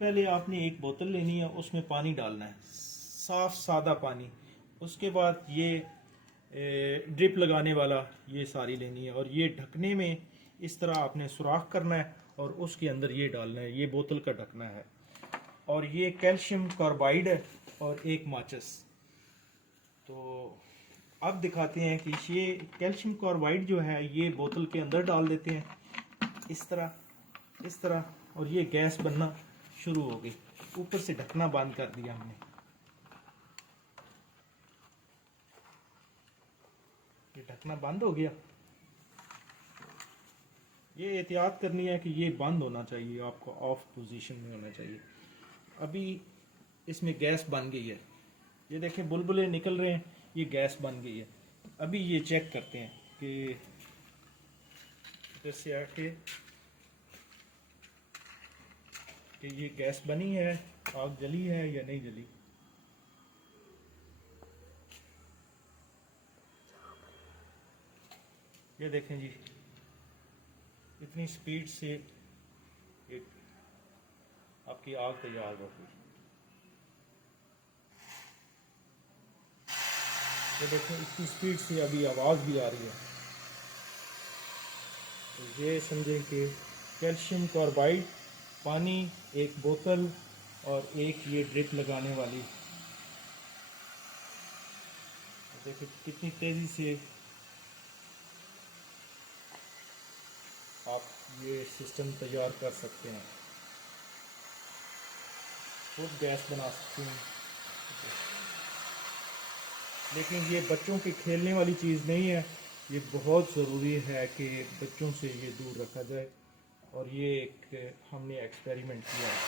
पहले आपने एक बोतल लेनी है, उसमें पानी डालना है, साफ सादा पानी। उसके बाद ये ड्रिप लगाने वाला ये सारी लेनी है, और ये ढकने में इस तरह आपने सुराख करना है और उसके अंदर ये डालना है, ये बोतल का ढकना है। और ये कैल्शियम कार्बाइड है और एक माचिस। तो अब दिखाते हैं कि ये कैल्शियम कार्बाइड जो है ये बोतल के अंदर डाल देते हैं, इस तरह, और ये गैस बनना शुरू हो गई। ऊपर से ढकना बंद कर दिया हमने, ये ढकना बंद हो गया। ये एहतियात करनी है कि ये बंद होना चाहिए, आपको ऑफ पोजीशन में होना चाहिए। अभी इसमें गैस बन गई है, ये देखें बुलबुले निकल रहे हैं, ये गैस बन गई है। अभी ये चेक करते हैं कि इधर से आके कि ये गैस बनी है, आग जली है या नहीं जली। ये देखें जी, इतनी स्पीड से ये आपकी आग तैयार हो गई। ये देखें इतनी स्पीड से अभी आवाज़ भी आ रही है। तो ये समझें कि कैल्शियम कार्बाइड, पानी, एक बोतल और एक ये ड्रिप लगाने वाली, देखिए कितनी तेज़ी से आप ये सिस्टम तैयार कर सकते हैं, खुद गैस बना सकते हैं। लेकिन ये बच्चों के खेलने वाली चीज़ नहीं है, ये बहुत ज़रूरी है कि बच्चों से ये दूर रखा जाए। और ये एक हमने एक्सपेरिमेंट किया है।